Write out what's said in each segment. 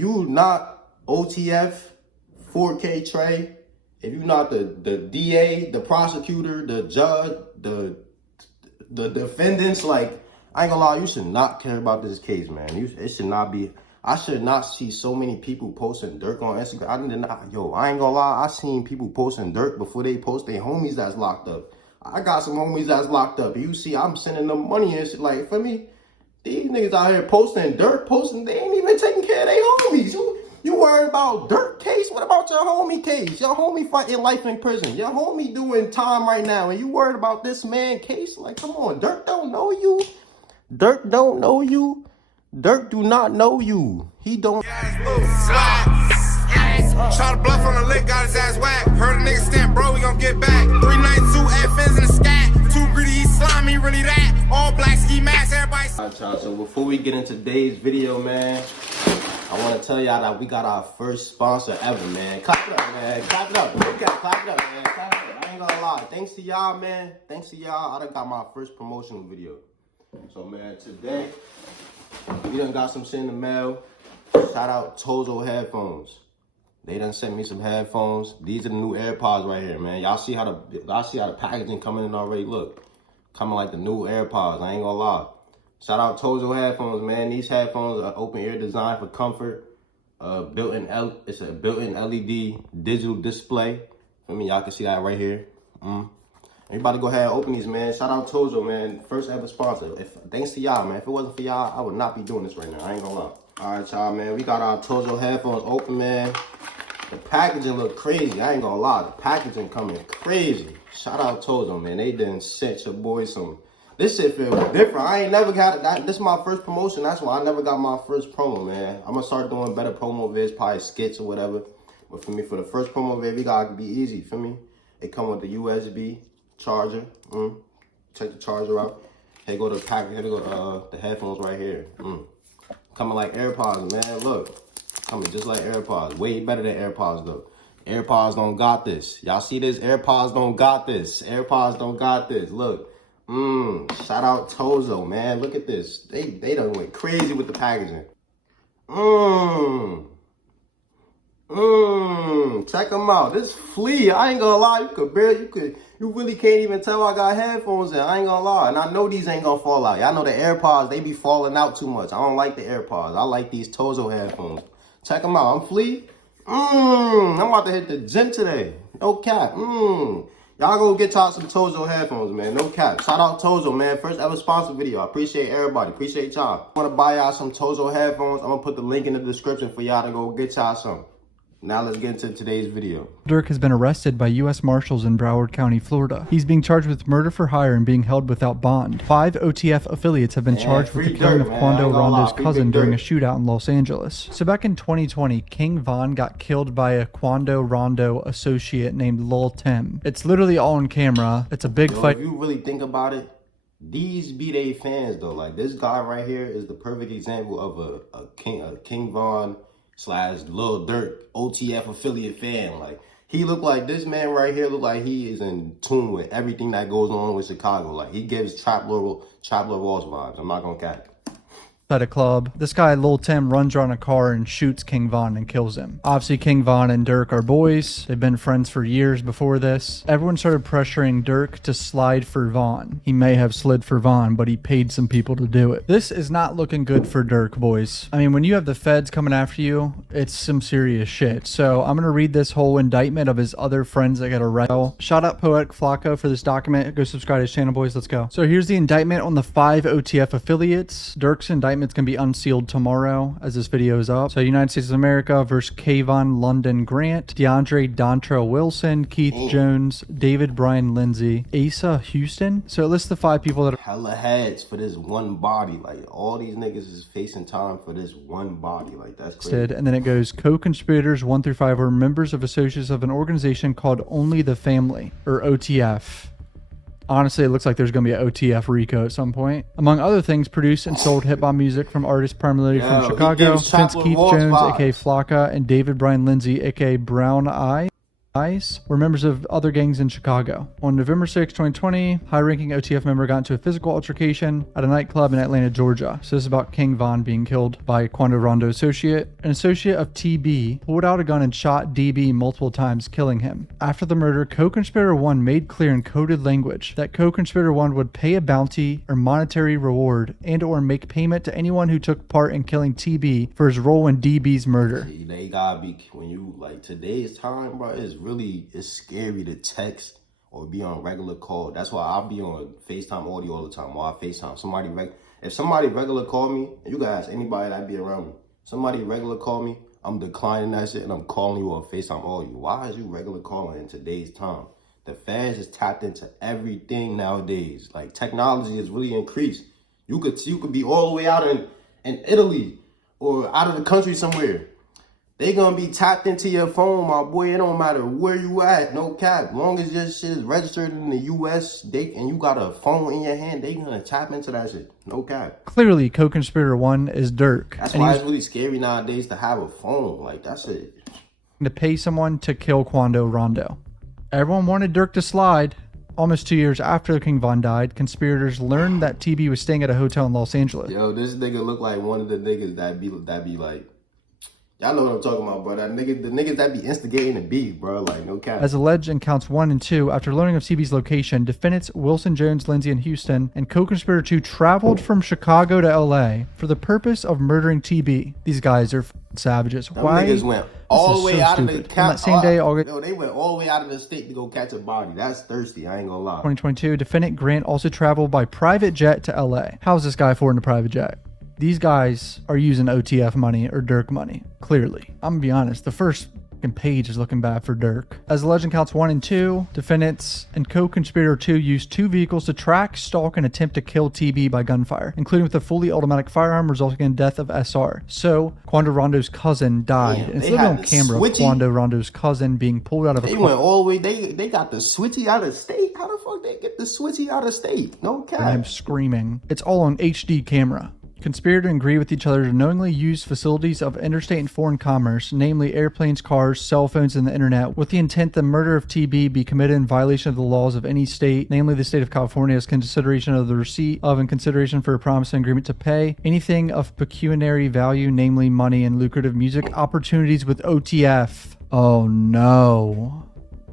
you not OTF, 4K Trey, if you not the DA, the prosecutor, the judge, the defendants, like, I ain't gonna lie, you should not care about this case, man. It should not be. I should not see so many people posting Durk on Instagram. I ain't gonna lie, I seen people posting Durk before they post their homies that's locked up. I got some homies that's locked up. You see, I'm sending them money and shit. Like, for me, these niggas out here posting Durk, they ain't even taking care of their homies. You worried about Durk case? What about your homie case? Your homie fighting life in prison. Your homie doing time right now, and you worried about this man case? Like, come on, Durk don't know you. Durk don't know you. Durk do not know you. He don't. Try to bluff on the lick, got his ass whack. Heard a nigga stamp, bro, we gon' get back. 392 FNs in the scat. Too greedy, he slimy, really that. All black ski masks, everybody. Alright, y'all, so before we get into today's video, man, I want to tell y'all that we got our first sponsor ever, man. Clap it up, man. Clap it up. Okay, clap it up, man. Clap it up. I ain't gonna lie. Thanks to y'all, man. Thanks to y'all, I done got my first promotional video. So, man, today, we done got some shit in the mail. Shout out TOZO Headphones. They done sent me some headphones. These are the new AirPods right here, man. Y'all see how the packaging coming in already? Look, coming like the new AirPods. I ain't gonna lie. Shout out TOZO Headphones, man. These headphones are open ear design for comfort. It's a built-in LED digital display. I mean, y'all can see that right here. Everybody go ahead and open these, man. Shout out TOZO, man. First ever sponsor. Thanks to y'all, man. If it wasn't for y'all, I would not be doing this right now. I ain't gonna lie. All right, y'all, man. We got our TOZO headphones open, man. The packaging look crazy. I ain't gonna lie. The packaging coming crazy. Shout out TOZO, man. They done sent your boy some. This shit feel different. I ain't never got it. This is my first promotion. That's why I never got my first promo, man. I'm gonna start doing better promo vids, probably skits or whatever. But for me, for the first promo vid, we gotta be easy. For me, it come with the USB charger. Check the charger out. Here go the package. Here go the headphones right here. Coming like AirPods, man. Look, coming just like AirPods. Way better than AirPods though. AirPods don't got this. Y'all see this? AirPods don't got this. AirPods don't got this. Look. Shout out TOZO, man. Look at this. They done went crazy with the packaging. Check them out. This flea, I ain't gonna lie, you really can't even tell I got headphones in. I ain't gonna lie. And I know these ain't gonna fall out. Y'all know the AirPods, they be falling out too much. I don't like the AirPods. I like these TOZO headphones. Check them out. I'm flea. I'm about to hit the gym today. No cap. Y'all go get y'all some TOZO headphones, man. No cap. Shout out TOZO, man. First ever sponsor video. I appreciate everybody. Appreciate y'all. Want to buy y'all some TOZO headphones? I'm going to put the link in the description for y'all to go get y'all some. Now let's get into today's video. Durk has been arrested by U.S. Marshals in Broward County, Florida. He's being charged with murder for hire and being held without bond. 5 OTF affiliates have been charged with the killing of Quando Rondo's cousin during a shootout in Los Angeles. So back in 2020, King Von got killed by a Quando Rondo associate named Lil Tim. It's literally all on camera. It's a big fight. If you really think about it, these be they fans though. Like this guy right here is the perfect example of a King Von / Lil Durk OTF affiliate fan. Like he look like this man right here look like he is in tune with everything that goes on with Chicago. Like he gives Trap Lil Ross vibes. I'm not gonna cap. At a club, this guy Lil Tim runs around a car and shoots King Von and kills him. Obviously King Von and Durk are boys. They've been friends for years before this. Everyone started pressuring Durk to slide for Von. He may have slid for Von, but he paid some people to do it. This is not looking good for Durk, boys. I mean, when you have the feds coming after you, it's some serious shit. So I'm gonna read this whole indictment of his other friends that got arrested. Shout out Poetic Flacco for this document. Go subscribe to his channel, boys. Let's go. So here's the indictment on the 5 OTF affiliates. Durk's indictment it's going to be unsealed tomorrow as this video is up. So United States of America versus Kayvon London Grant, DeAndre Dontrell Wilson, Keith Jones, David Brian Lindsay, Asa Houston. So it lists the 5 people that are hella heads for this one body. Like all these niggas is facing time for this one body. Like that's crazy. And then it goes co-conspirators 1 through 5 are members of associates of an organization called Only the Family, or OTF. Honestly, it looks like there's going to be an OTF RICO at some point. Among other things, produced and sold hip-hop music from artists primarily from Chicago, since Keith Jones, a.k.a. Flocka, and David Brian Lindsay, a.k.a. Brown Eye. guys were members of other gangs in Chicago. On November 6, 2020, high-ranking OTF member got into a physical altercation at a nightclub in Atlanta, Georgia. So this is about King Von being killed by Quando Rondo associate. An associate of TB pulled out a gun and shot DB multiple times, killing him. After the murder, co-conspirator 1 made clear in coded language that co-conspirator 1 would pay a bounty or monetary reward and or make payment to anyone who took part in killing TB for his role in DB's murder. They gotta be, when you, like, today's time, bro, it's scary to text or be on regular call. That's why I'll be on FaceTime audio all the time, or I FaceTime. If somebody regular call me, and you can ask anybody that be around me, somebody regular call me, I'm declining that shit and I'm calling you on FaceTime audio. Why is you regular calling in today's time? The fans is tapped into everything nowadays. Like, technology has really increased. You could be all the way out in Italy or out of the country somewhere. They gonna be tapped into your phone, my boy. It don't matter where you at, no cap. Long as your shit is registered in the US, and you got a phone in your hand, they gonna tap into that shit, no cap. Clearly, co-conspirator 1 is Durk. That's why it's really scary nowadays to have a phone. Like, that's it. To pay someone to kill Quando Rondo. Everyone wanted Durk to slide. Almost 2 years after King Von died, conspirators learned that TB was staying at a hotel in Los Angeles. Yo, this nigga look like one of the niggas that be like, y'all know what I'm talking about, bro. The niggas that be instigating the beef, bro. Like, no cap. As alleged in counts 1 and 2, after learning of TB's location, defendants Wilson, Jones, Lindsay, and Houston and co-conspirator 2 traveled from Chicago to LA for the purpose of murdering TB. These guys are savages. Them Why? niggas went all the way out of the On that same day, they went all the way out of the state to go catch a body. That's thirsty. I ain't gonna lie. 2022, defendant Grant also traveled by private jet to LA. How's this guy affording a private jet? These guys are using OTF money or Durk money, clearly. I'm gonna be honest, the first page is looking bad for Durk. As alleged in counts 1 and 2, defendants and co-conspirator 2 used 2 vehicles to track, stalk, and attempt to kill TB by gunfire, including with a fully automatic firearm, resulting in death of SR. So, Quando Rondo's cousin died. Damn, and it's they literally had on the camera of switchy? Quando Rondo's cousin being pulled out of a They car. went all the way. They got the switchy out of state. How the fuck they get the switchy out of state? No cap. I'm screaming. It's all on HD camera. Conspired and agree with each other to knowingly use facilities of interstate and foreign commerce, namely airplanes, cars, cell phones, and the internet, with the intent the murder of TB be committed in violation of the laws of any state, namely the state of California, as consideration of the receipt of and consideration for a promise and agreement to pay anything of pecuniary value, namely money and lucrative music opportunities with OTF. Oh no.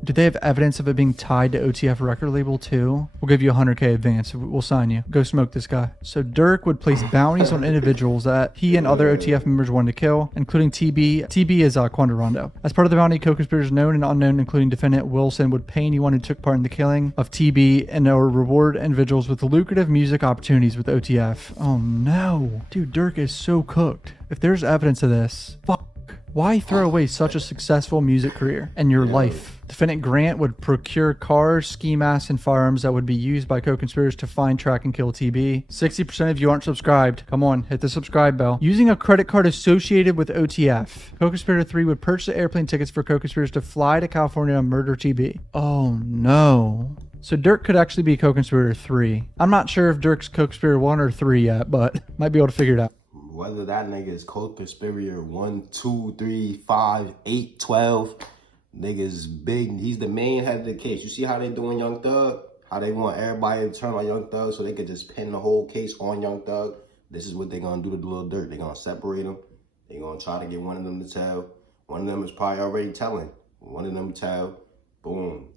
Do they have evidence of it being tied to OTF record label too? We'll give you 100K advance. We'll sign you. Go smoke this guy. So Durk would place bounties on individuals that he and other OTF members wanted to kill, including TB. TB is Quando Rondo. As part of the bounty, co-conspirators known and unknown, including defendant Wilson, would pay anyone who took part in the killing of TB and or reward individuals with lucrative music opportunities with OTF. Oh no. Dude, Durk is so cooked. If there's evidence of this, fuck. Why throw away such a successful music career and your life? Defendant Grant would procure cars, ski masks, and firearms that would be used by co-conspirators to find, track, and kill TB. 60% of you aren't subscribed. Come on, hit the subscribe bell. Using a credit card associated with OTF, co-conspirator 3 would purchase airplane tickets for co-conspirators to fly to California and murder TB. Oh no. So Durk could actually be co-conspirator 3. I'm not sure if Durk's co-conspirator 1 or 3 yet, but might be able to figure it out. Whether that nigga is co-conspirator 1, 2, 3, 5, 8, 12, nigga's big. He's the main head of the case. You see how they doing Young Thug? How they want everybody to turn on Young Thug so they could just pin the whole case on Young Thug? This is what they gonna do to Lil Durk. They gonna separate them. They gonna try to get one of them to tell. One of them is probably already telling. One of them tell. Boom.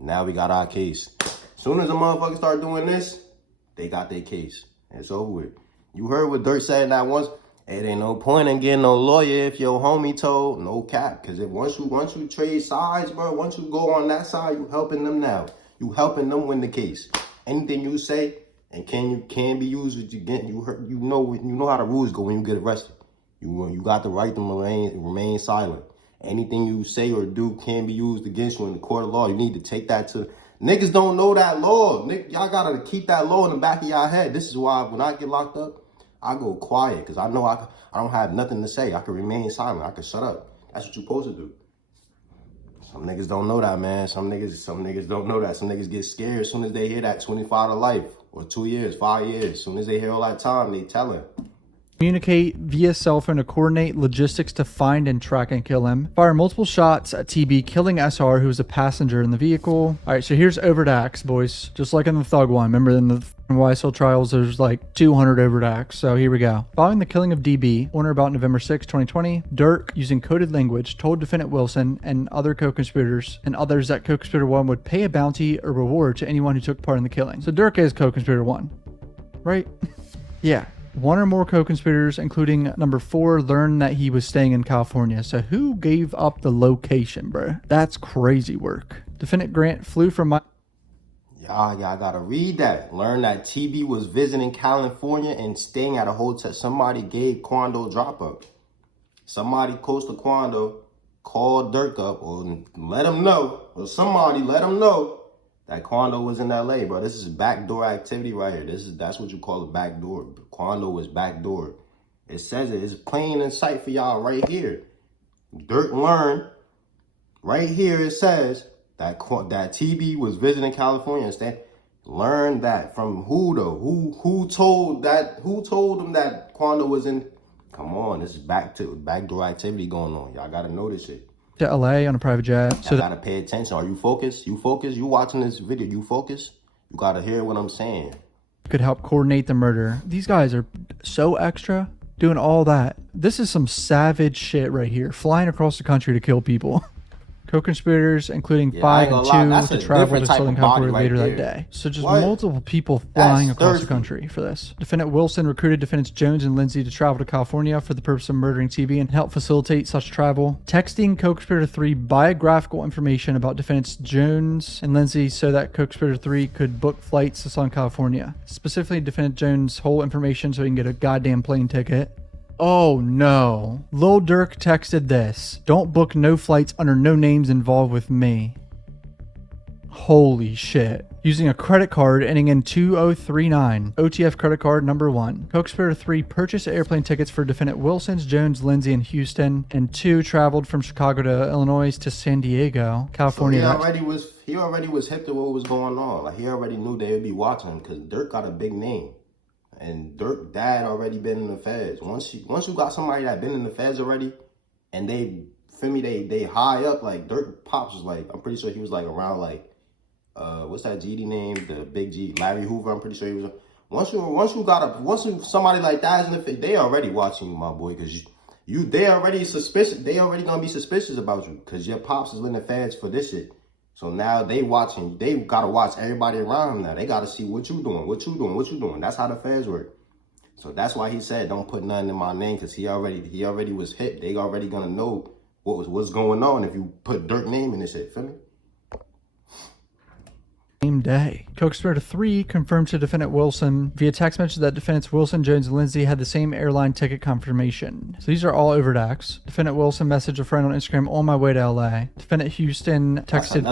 Now we got our case. Soon as a motherfucker start doing this, they got their case. It's over with. You heard what Durk said that once. It ain't no point in getting no lawyer if your homie told. No cap. Because once you trade sides, bro, once you go on that side, you helping them now. You helping them win the case. Anything you say and can be used against you. You know how the rules go when you get arrested. You got the right to remain silent. Anything you say or do can be used against you in the court of law. You need to take that to. Niggas don't know that law. Y'all gotta keep that law in the back of y'all head. This is why when I get locked up, I go quiet because I know I don't have nothing to say. I can remain silent. I can shut up. That's what you're supposed to do. Some niggas don't know that, man. Some niggas don't know that. Some niggas get scared as soon as they hear that 25 to life or 2 years, 5 years. As soon as they hear all that time, they telling. Communicate via cell phone to coordinate logistics to find and track and kill him. Fire multiple shots at TB, killing SR, who was a passenger in the vehicle. All right, so here's overt acts, boys. Just like in the Thug one. Remember in the YSL trials, there's like 200 overt acts. So here we go. Following the killing of DB, on or about November 6, 2020, Durk, using coded language, told defendant Wilson and other co-conspirators and others that co-conspirator 1 would pay a bounty or reward to anyone who took part in the killing. So Durk is co-conspirator 1, right? Yeah. One or more co-conspirators, including number 4, learned that he was staying in California. So who gave up the location, bro? That's crazy work. Defendant Grant flew from my... Y'all gotta read that. Learn that TB was visiting California and staying at a hotel. Somebody gave Quando drop up. Somebody close to Quando called Durk up or let him know, or somebody let him know that Quando was in LA, bro. This is backdoor activity right here. That's what you call a backdoor. Quando was backdoor. It says it's plain in sight for y'all right here. Durk learned right here. It says that TB was visiting California instead. Learned that from who though? Who told him that Quando was in? Come on, this is backdoor activity going on. Y'all gotta know this shit. To LA on a private jet. So gotta pay attention. Are you focused? You focused? You watching this video? You focused? You gotta hear what I'm saying. Could help coordinate the murder. These guys are so extra, doing all that. This is some savage shit right here. Flying across the country to kill people. Co-conspirators, including 5 and 2, to travel to Southern California later that day. So just multiple people flying across the country for this. Defendant Wilson recruited defendants Jones and Lindsay to travel to California for the purpose of murdering TB and help facilitate such travel. Texting co-conspirator 3 biographical information about defendants Jones and Lindsay so that co-conspirator 3 could book flights to Southern California. Specifically, defendant Jones' whole information so he can get a goddamn plane ticket. Oh no. Lil Durk texted this. Don't book no flights under no names involved with me. Holy shit. Using a credit card ending in 2039. OTF credit card number 1. Co-conspirator 3 purchased airplane tickets for defendant Wilson's, Jones, Lindsay, and Houston. And 2 traveled from Chicago to Illinois to San Diego, California. So he already was hip to what was going on. Like he already knew they would be watching him because Durk got a big name. And Durk dad already been in the feds. Once you got somebody that been in the feds already, and they high up, like Durk pops was like, I'm pretty sure he was like around like, what's that GD name? The big G, Larry Hoover. I'm pretty sure he was. Once somebody like that is in the feds, they already watching you, my boy, because they already suspicious. They already gonna be suspicious about you because your pops is in the feds for this shit. So now they watching, they gotta watch everybody around him now. They gotta see what you doing. That's how the feds work. So that's why he said, don't put nothing in my name, because he already was hit. They already gonna know what's going on if you put Durk name in this shit, feel me? Same day. Co-conspirator 3 confirmed to defendant Wilson via text message that defendants Wilson, Jones, and Lindsay had the same airline ticket confirmation. So these are all overt acts. Defendant Wilson messaged a friend on Instagram, on my way to LA. Defendant Houston texted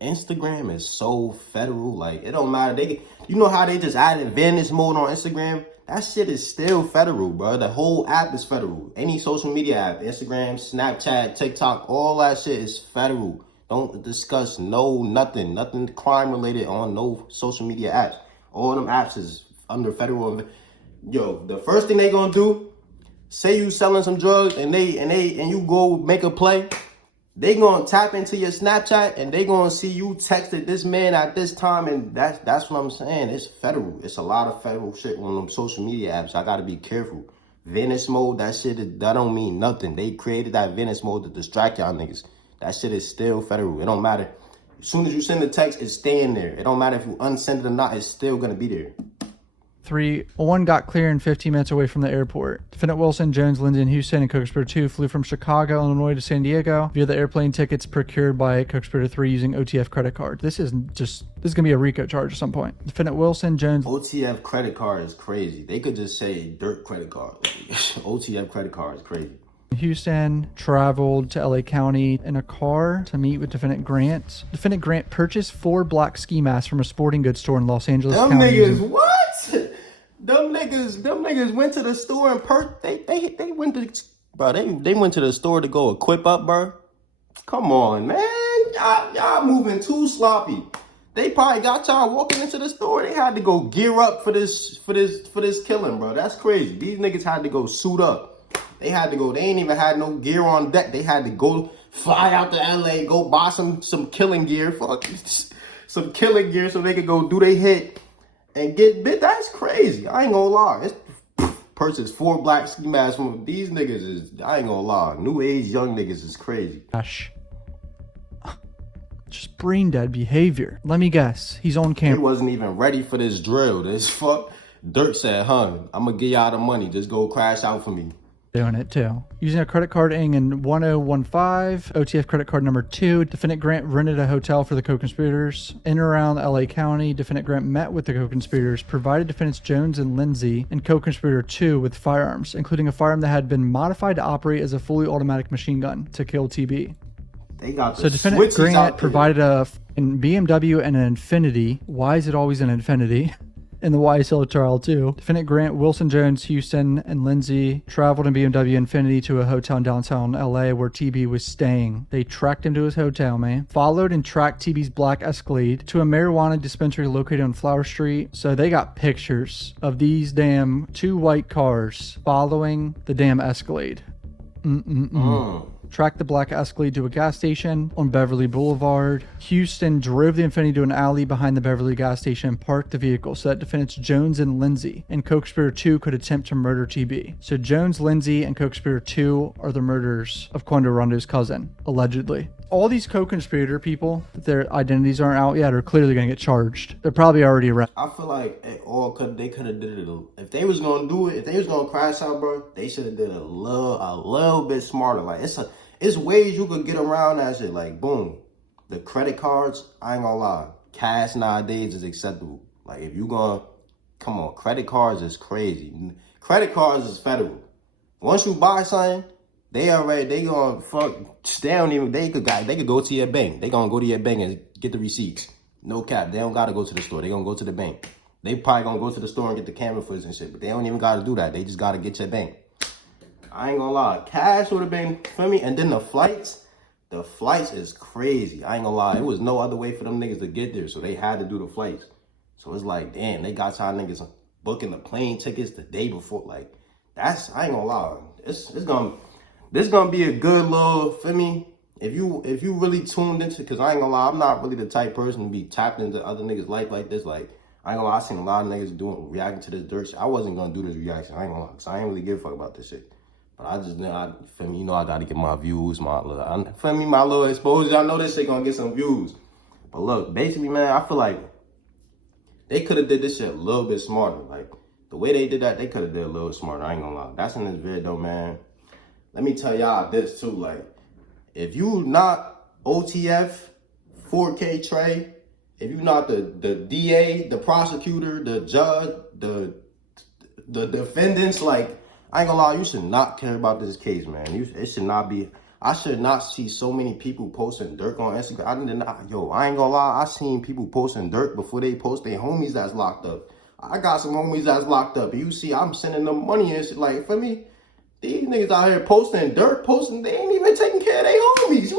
Instagram is so federal. Like, it don't matter. You know how they just added Vanish mode on Instagram? That shit is still federal, bro. The whole app is federal. Any social media app, Instagram, Snapchat, TikTok, all that shit is federal. Don't discuss nothing crime related on no social media apps. All them apps is under federal. Yo, the first thing they gonna do, say you selling some drugs and you go make a play, they gonna tap into your Snapchat and they gonna see you texted this man at this time, and that's what I'm saying. It's federal. It's a lot of federal shit on them social media apps. I gotta be careful. Venice mode, that don't mean nothing. They created that Venice mode to distract y'all niggas. That shit is still federal. It don't matter. As soon as you send the text, it's staying there. It don't matter if you unsend it or not. It's still going to be there. 1 got clear in 15 minutes away from the airport. Defendant Wilson, Jones, Lindsay, and Houston and co-conspirator 2 flew from Chicago, Illinois to San Diego via the airplane tickets procured by co-conspirator 3 using OTF credit card. This is going to be a RICO charge at some point. Defendant Wilson, Jones... OTF credit card is crazy. They could just say Durk credit card. OTF credit card is crazy. Houston traveled to LA County in a car to meet with defendant Grant. Defendant Grant purchased 4 black ski masks from a sporting goods store in Los Angeles County. Niggas, what? Them niggas went to the store and they went to the store to go equip up, bro. Come on, man. Y'all moving too sloppy. They probably got y'all walking into the store. They had to go gear up for this killing, bro. That's crazy. These niggas had to go suit up. They had to go. They ain't even had no gear on deck. They had to go fly out to LA, go buy some killing gear, some killing gear, so they could go do their hit and get bit. That's crazy. I ain't gonna lie. It's purchased 4 black ski masks from these niggas. Is I ain't gonna lie. New age young niggas is crazy. Gosh. Just brain dead behavior. Let me guess. He's on He camera. wasn't even ready for this drill. This fuck. Durk said, I'm gonna give y'all the money. Just go crash out for me. Doing it too. Using a credit card ending in 1015, OTF credit card number 2. Defendant Grant rented a hotel for the co-conspirators. In and around LA County, Defendant Grant met with the co-conspirators, provided defendants Jones and Lindsay and co-conspirator 2 with firearms, including a firearm that had been modified to operate as a fully automatic machine gun to kill TB. They got the So Defendant switches out Grant there. provided a BMW and an Infiniti. Why is it always an Infiniti? In the YSL trial too. Defendant Grant, Wilson Jones, Houston, and Lindsay traveled in BMW Infiniti to a hotel in downtown LA where TB was staying. They tracked him to his hotel, man. Followed and tracked TB's black Escalade to a marijuana dispensary located on Flower Street. So they got pictures of these damn 2 white cars following the damn Escalade. Tracked the black Escalade to a gas station on Beverly Boulevard. Houston drove the Infiniti to an alley behind the Beverly gas station and parked the vehicle so that defendants Jones and Lindsay and co-conspirator 2 could attempt to murder TB. So Jones, Lindsay, and co-conspirator 2 are the murderers of Quando Rondo's cousin, allegedly. All these co-conspirator people that their identities aren't out yet are clearly going to get charged. They're probably already arrested. I feel like they could have did it. If they was gonna do it, if they was gonna crash out, bro, they should have did a little bit smarter. Like it's ways you could get around that shit. Like boom, the credit cards. I ain't gonna lie, cash nowadays is acceptable. Like if you gonna come on, credit cards is crazy. Credit cards is federal. Once you buy something, they gonna fuck. They could go to your bank. They gonna go to your bank and get the receipts. No cap. They don't gotta go to the store. They gonna go to the bank. They probably gonna go to the store and get the camera footage and shit, but they don't even gotta do that. They just gotta get your bank. I ain't gonna lie. Cash would have been, for me. And then the flights is crazy. I ain't gonna lie. It was no other way for them niggas to get there, so they had to do the flights. So it's like, damn, they got y'all niggas booking the plane tickets the day before. Like, I ain't gonna lie. This gonna be a good little, for me. If you really tuned into, cause I ain't gonna lie, I'm not really the type person to be tapped into other niggas' life like this. Like, I ain't gonna lie, I seen a lot of niggas reacting to this dirt shit. I wasn't gonna do this reaction. I ain't gonna lie, cause I ain't really give a fuck about this shit. But I just, for me, I gotta get my views, my little exposure. I know this shit gonna get some views. But look, basically, man, I feel like they could have did this shit a little bit smarter. Like, the way they did that, they could have did a little smarter. I ain't gonna lie. That's in this video, man. Let me tell y'all this too. Like, if you not OTF, 4K Trey, if you not the DA, the prosecutor, the judge, the defendants, like, I ain't gonna lie, you should not care about this case, man. It should not be. I should not see so many people posting Durk on Instagram. I ain't gonna lie, I seen people posting Durk before they post their homies that's locked up. I got some homies that's locked up. You see, I'm sending them money and shit. Like, for me, these niggas out here posting Durk, they ain't even taking care of their homies.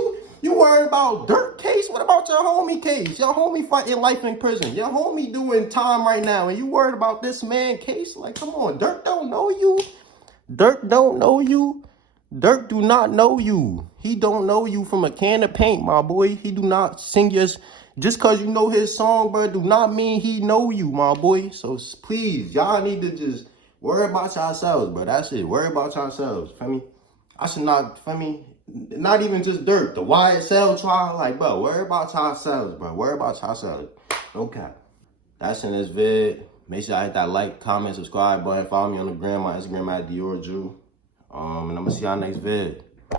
You worried about Durk case? What about your homie case? Your homie fighting life in prison. Your homie doing time right now, and you worried about this man case? Like, come on, Durk don't know you. Durk don't know you. Durk do not know you. He don't know you from a can of paint, my boy. He do not sing your... Just because you know his song, bro, do not mean he know you, my boy. So please, y'all need to just worry about yourselves, bro. That's it. Worry about yourselves. Feel me? I should not, feel me? Not even just Durk. The YSL trial, like, bro, worry about yourselves, bro. Worry about yourselves. Okay. That's in this vid. Make sure I hit that like, comment, subscribe button. Follow me on the gram. My Instagram at DiorJew. And I'm going to see y'all next vid.